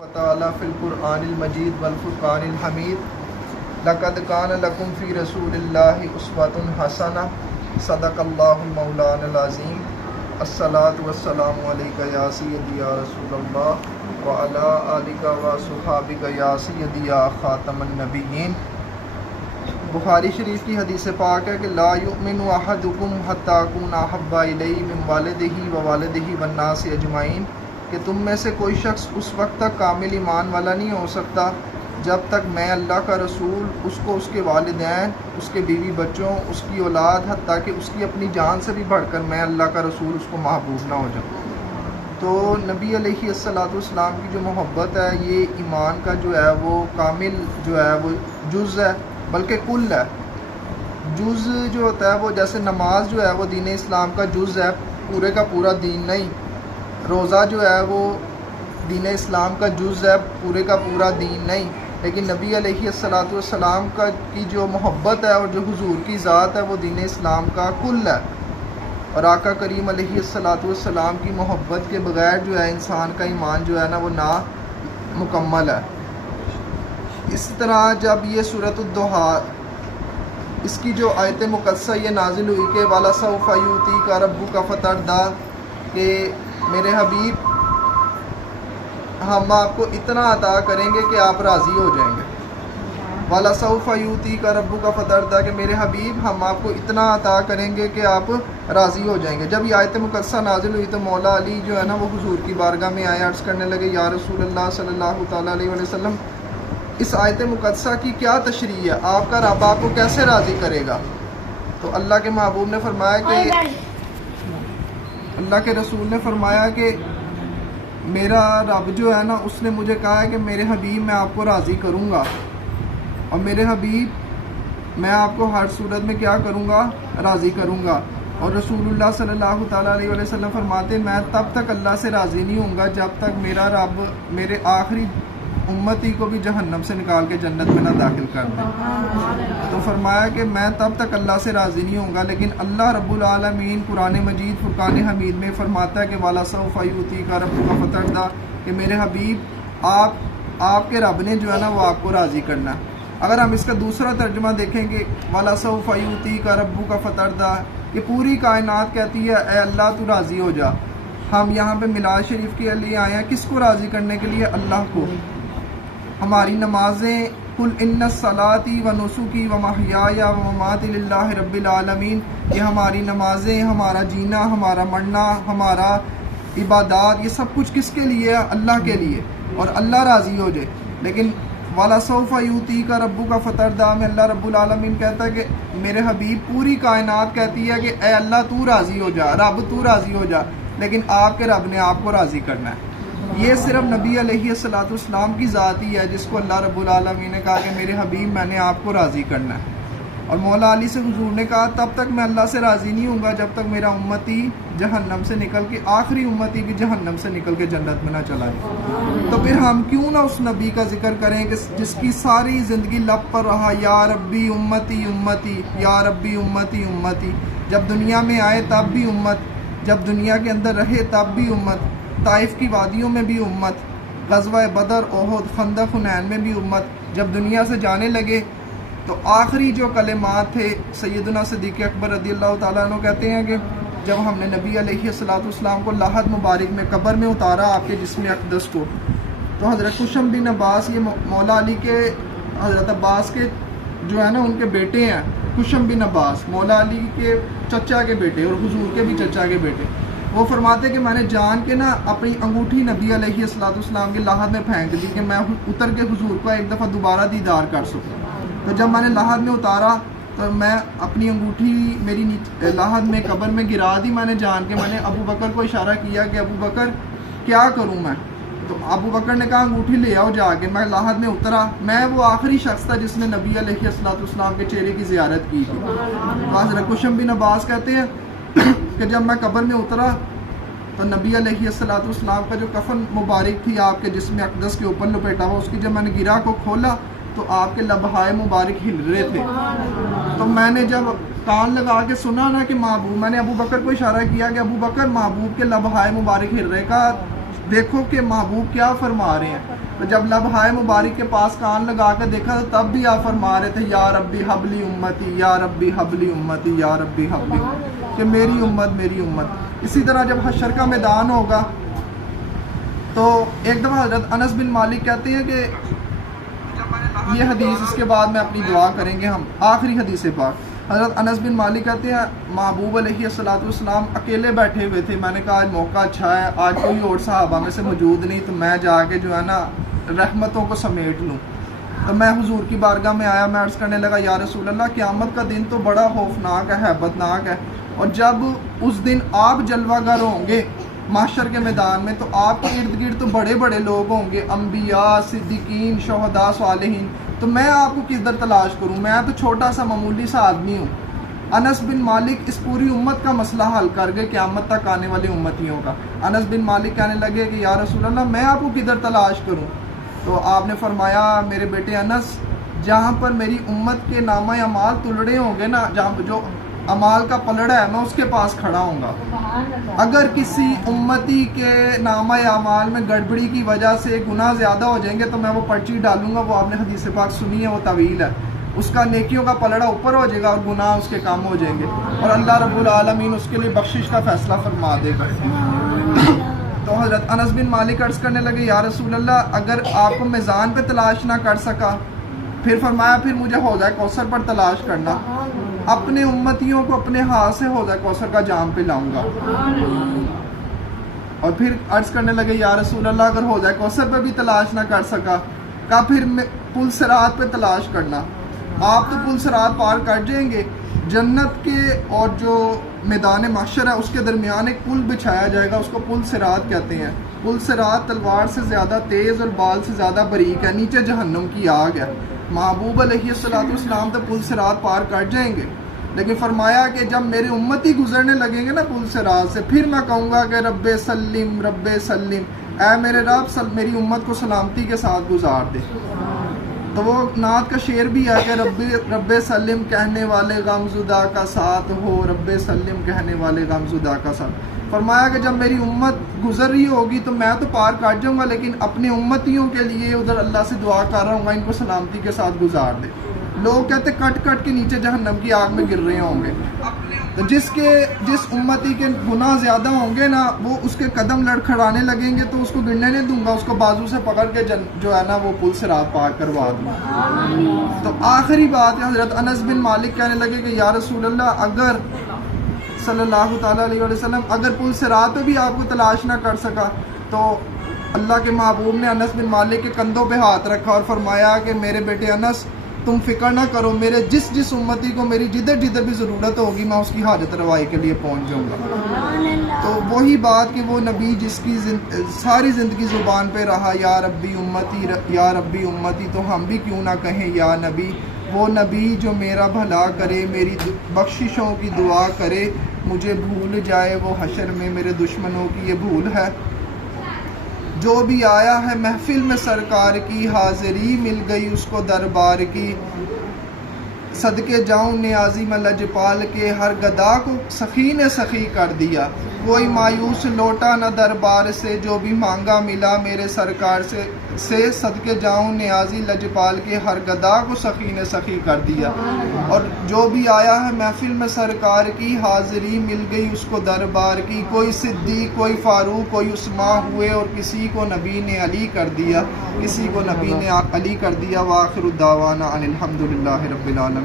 وتعالى في القرآن المجيد والفرقان الحميد لقد كان لكم في رسول الله أسوة حسنة صدق الله المولانا العظيم الصلاة والسلام عليك يا سيدي يا رسول الله وعلى آلك وصحابك يا سيدي يا خاتم النبيين۔ بخاری شریف کی حدیث پاک ہے کہ لا یؤمن احدکم حتی اکون احب الیہ من والدہ ووالدہ والناس اجمعین، کہ تم میں سے کوئی شخص اس وقت تک کامل ایمان والا نہیں ہو سکتا جب تک میں اللہ کا رسول اس کو اس کے والدین، اس کے بیوی بچوں، اس کی اولاد، حتیٰ کہ اس کی اپنی جان سے بھی بڑھ کر میں اللہ کا رسول اس کو محبوب نہ ہو جاؤں۔ تو نبی علیہ الصلوۃ والسلام کی جو محبت ہے یہ ایمان کا جو ہے وہ کامل جو ہے وہ جز ہے، بلکہ کل ہے۔ جز جو ہوتا ہے وہ جیسے نماز جو ہے وہ دین اسلام کا جز ہے، پورے کا پورا دین نہیں۔ روزہ جو ہے وہ دین اسلام کا جز ہے، پورے کا پورا دین نہیں۔ لیکن نبی علیہ الصلوۃ والسلام کی جو محبت ہے اور جو حضور کی ذات ہے وہ دین اسلام کا کل ہے، اور آقا کریم علیہ الصلوۃ والسلام کی محبت کے بغیر جو ہے انسان کا ایمان جو ہے نا وہ نامکمل ہے۔ اس طرح جب یہ سورۃ الضحیٰ اس کی جو آیت مقدسہ یہ نازل ہوئی کہ وَلَسَوْفَ يُؤْتِيكَ رَبُّكَ فَتَرْضَىٰ، کہ میرے حبیب ہم آپ کو اتنا عطا کریں گے کہ آپ راضی ہو جائیں گے۔ وَلَسَوْفَ يُؤْتِيكَ رَبُّكَ فَتَرْضَىٰ، کہ میرے حبیب ہم آپ کو اتنا عطا کریں گے کہ آپ راضی ہو جائیں گے۔ جب یہ آیت مقدسہ نازل ہوئی تو مولا علی جو ہے نا وہ حضور کی بارگاہ میں آئے، عرض کرنے لگے یا رسول اللہ صلی اللہ تعالیٰ علیہ وسلم، اس آیت مقدسہ کی کیا تشریح ہے، آپ کا رب آپ کو کیسے راضی کرے گا؟ تو اللہ کے محبوب نے فرمایا کہ اللہ کے رسول نے فرمایا کہ میرا رب جو ہے نا اس نے مجھے کہا ہے کہ میرے حبیب میں آپ کو راضی کروں گا، اور میرے حبیب میں آپ کو ہر صورت میں کیا کروں گا، راضی کروں گا۔ اور رسول اللہ صلی اللہ تعالیٰ علیہ وسلم فرماتے ہیں میں تب تک اللہ سے راضی نہیں ہوں گا جب تک میرا رب میرے آخری امتی کو بھی جہنم سے نکال کے جنت میں نہ داخل کر دیں۔ تو فرمایا کہ میں تب تک اللہ سے راضی نہیں ہوں گا، لیکن اللہ رب العالمین قرآن مجید فرقان حمید میں فرماتا ہے کہ وَلَسَوْفَ يُؤْتِيكَ رَبُّكَ فَتَرْضَىٰ، کہ میرے حبیب آپ کے رب نے جو ہے نا وہ آپ کو راضی کرنا ہے۔ اگر ہم اس کا دوسرا ترجمہ دیکھیں کہ وَلَسَوْفَ يُؤْتِيكَ رَبُّكَ فَتَرْضَىٰ، کہ پوری کائنات کہتی ہے اے اللہ تو راضی ہو جا۔ ہم یہاں پہ میلاد شریف کے لیے آئے ہیں، کس کو راضی کرنے کے لیے؟ اللہ کو۔ ہماری نمازیں قُلْ إِنَّ الصَّلَاةِ وَنُسُكِي وَمَحْيَايَ وَمَمَاتِي لِلَّهِ رَبِّ الْعَالَمِينَ، یہ ہماری نمازیں، ہمارا جینا، ہمارا مرنا، ہمارا عبادات، یہ سب کچھ کس کے لیے ہے؟ اللہ کے لیے، اور اللہ راضی ہو جائے۔ لیکن وَلَسَوْفَ يُؤْتِيكَ رَبُّكَ فَتَرْضَىٰ میں اللہ رب العالمین کہتا ہے کہ میرے حبیب پوری کائنات کہتی ہے کہ اے اللہ تو راضی ہو جا، رب تو راضی ہو جا، لیکن آپ کے رب نے آپ کو راضی کرنا ہے۔ یہ صرف نبی علیہ الصلوۃ والسلام کی ذات ہی ہے جس کو اللہ رب العالمین نے کہا کہ میرے حبیب میں نے آپ کو راضی کرنا ہے۔ اور مولا علی سے حضور نے کہا تب تک میں اللہ سے راضی نہیں ہوں گا جب تک میرا امتی جہنم سے نکل کے، آخری امتی بھی جہنم سے نکل کے جنت میں نہ چلا جائے۔ تو پھر ہم کیوں نہ اس نبی کا ذکر کریں کہ جس کی ساری زندگی لب پر رہا یا ربی امتی امتی، یا ربی امتی امتی، جب دنیا میں آئے تب بھی امت، جب دنیا کے اندر رہے تب بھی امت، طائف کی وادیوں میں بھی امت، غزوہ بدر، احد، خندق، حنین میں بھی امت، جب دنیا سے جانے لگے تو آخری جو کلمات تھے سیدنا صدیق اکبر رضی اللہ تعالیٰ عنہ کہتے ہیں کہ جب ہم نے نبی علیہ الصلوۃ والسلام کو لحد مبارک میں قبر میں اتارا آپ کے جسم اقدس کو، تو حضرت کشم بن عباس، یہ مولا علی کے حضرت عباس کے جو ہے نا ان کے بیٹے ہیں، کشم بن عباس مولا علی کے چچا کے بیٹے اور حضور کے بھی چچا کے بیٹے، وہ فرماتے کہ میں نے جان کے نا اپنی انگوٹھی نبی علیہ الصلوۃ والسلام کے لحد میں پھینک دی کہ میں اتر کے حضور کا ایک دفعہ دوبارہ دیدار کر سکوں۔ تو جب میں نے لحد میں اتارا تو میں اپنی انگوٹھی میری لحد میں قبر میں گرا دی، میں نے جان کے، میں نے ابو بکر کو اشارہ کیا کہ ابو بکر کیا کروں میں؟ تو ابو بکر نے کہا انگوٹھی لے آؤ جا کے۔ میں لحد میں اترا، میں وہ آخری شخص تھا جس نے نبی علیہ الصلوۃ والسلام کے چہرے کی زیارت کی تھی۔ حضرت کشم بن عباس کہتے ہیں کہ جب میں قبر میں اترا تو نبی علیہ الصلوۃ والسلام کا جو کفن مبارک تھی آپ کے جسم اقدس کے اوپر لپیٹا ہوا، اس کی جب میں نے گرا کو کھولا تو آپ کے لبہائے مبارک ہل رہے تھے۔ تو میں نے جب کان لگا کے سنا نا کہ محبوب، میں نے ابو بکر کو اشارہ کیا کہ ابو بکر محبوب کے لبہائے مبارک ہل رہے، کا دیکھو کہ محبوب کیا فرما رہے ہیں. تو جب لبہائے مبارک کے پاس کان لگا کے دیکھا تو تب بھی آپ فرما رہے تھے یا ربی حبلی امتی، یا ربی حبلی امتی، یا ربی حبلی امتی، کہ میری امت میری امت. اسی طرح جب حشر کا میدان ہوگا تو ایک دفعہ حضرت انس بن مالک کہتے ہیں کہ یہ حدیث اس کے بعد میں اپنی دعا کریں گے ہم، آخری حدیث پاک. حضرت انس بن مالک کہتے ہیں محبوب علیہ الصلوۃ والسلام اکیلے بیٹھے ہوئے تھے. میں نے کہا آج موقع اچھا ہے، آج کوئی اور صحابہ میں سے موجود نہیں، تو میں جا کے جو ہے نا رحمتوں کو سمیٹ لوں. تو میں حضور کی بارگاہ میں آیا، میں عرض کرنے لگا یا رسول اللہ قیامت کا دن تو بڑا خوفناک ہے، ہیبت ناک ہے، اور جب اس دن آپ جلوہ گر ہوں گے محشر کے میدان میں تو آپ کے ارد گرد تو بڑے بڑے لوگ ہوں گے، انبیاء، صدیقین، شہداء، صالحین، تو میں آپ کو کدھر تلاش کروں؟ میں تو چھوٹا سا معمولی سا آدمی ہوں. انس بن مالک اس پوری امت کا مسئلہ حل کر گئے، قیامت تک آنے والی امتیوں کا. انس بن مالک کہنے لگے کہ یا رسول اللہ میں آپ کو کدھر تلاش کروں؟ تو آپ نے فرمایا میرے بیٹے انس، جہاں پر میری امت کے نامہ اعمال تلڑے ہوں گے نا، جہاں جو اعمال کا پلڑا ہے میں اس کے پاس کھڑا ہوں گا. اگر کسی امتی کے نامہ اعمال میں گڑبڑی کی وجہ سے گناہ زیادہ ہو جائیں گے تو میں وہ پرچی ڈالوں گا. وہ آپ نے حدیث پاک سنی ہے، وہ طویل ہے. اس کا نیکیوں کا پلڑا اوپر ہو جائے گا اور گناہ اس کے کم ہو جائیں گے، اور اللہ رب العالمین اس کے لیے بخشش کا فیصلہ فرما دے گا. تو حضرت انس بن مالک عرض کرنے لگے یا رسول اللہ اگر آپ کو میزان پہ تلاش نہ کر سکا، پھر فرمایا پھر مجھے حوضہ کوثر پر تلاش کرنا، اپنے امتیوں کو اپنے ہاتھ سے حوضہ کوثر کا جام پہ لاؤں گا. اور پھر عرض کرنے لگے یا رسول اللہ اگر حوضہ کوثر پہ بھی تلاش نہ کر سکا، کہا پھر پل صراط پہ تلاش کرنا. آپ تو پل صراط پار کر جائیں گے، جنت کے اور جو میدان محشر ہے اس کے درمیان ایک پل بچھایا جائے گا، اس کو پل صراط کہتے ہیں. پل صراط تلوار سے زیادہ تیز اور بال سے زیادہ باریک ہے، نیچے جہنم کی آگ ہے. محبوب علیہ الصلوۃ والسلام تو پل صراط پار کر جائیں گے، لیکن فرمایا کہ جب میرے امتی گزرنے لگیں گے نا پل صراط سے، پھر میں کہوں گا کہ رب سلم رب سلم، اے میرے رب میری امت کو سلامتی کے ساتھ گزار دے. تو وہ نعت کا شعر بھی ہے کہ رب سلم کہنے والے غم زدہ کا ساتھ ہو، رب سلم کہنے والے غم زدہ کا ساتھ. فرمایا کہ جب میری امت گزر رہی ہوگی تو میں تو پار کاٹ جاؤں گا، لیکن اپنے امتیوں کے لیے ادھر اللہ سے دعا کر رہا ہوں گا ان کو سلامتی کے ساتھ گزار دے. لوگ کہتے کٹ کٹ کے نیچے جہنم کی آگ میں گر رہے ہوں گے. تو جس امتی کے گناہ زیادہ ہوں گے نا، وہ اس کے قدم لڑکھڑانے لگیں گے تو اس کو گرنے نہیں دوں گا، اس کو بازو سے پکڑ کے جو ہے نا وہ پل صراط پار کروا دوں. تو آخری بات حضرت انس بن مالک کہنے لگے کہ یا رسول اللہ اگر صلی اللہ تعالیٰ علیہ وسلم اگر پل صراط پہ بھی آپ کو تلاش نہ کر سکا تو اللہ کے محبوب نے انس بن مالک کے کندھوں پہ ہاتھ رکھا اور فرمایا کہ میرے بیٹے انس تم فکر نہ کرو، میرے جس امتی کو میری جدھر بھی ضرورت ہوگی میں اس کی حاجت روائی کے لیے پہنچ جاؤں گا. تو وہی بات کہ وہ نبی جس کی ساری زندگی زبان پہ رہا یا ربی امتی یا ربی امتی، تو ہم بھی کیوں نہ کہیں یا نبی. وہ نبی جو میرا بھلا کرے، میری بخششوں کی دعا کرے، مجھے بھول جائے وہ حشر میں میرے دشمنوں کی یہ بھول ہے. جو بھی آیا ہے محفل میں سرکار کی، حاضری مل گئی اس کو دربار کی. صدقے جاؤں نیازی میں لجپال کے، ہر گدا کو سخی نے سخی کر دیا. کوئی مایوس لوٹا نہ دربار سے، جو بھی مانگا ملا میرے سرکار سے. صدقے جاؤں نیازی لجپال کے، ہر گدا کو سخی نے سخی کر دیا. اور جو بھی آیا ہے محفل میں سرکار کی، حاضری مل گئی اس کو دربار کی. کوئی صدیق کوئی فاروق کوئی عثمان ہوئے، اور کسی کو نبی نے علی کر دیا، کسی کو نبی نے علی کر دیا. وآخر الدعوانا ان الحمد للہ رب العالمین.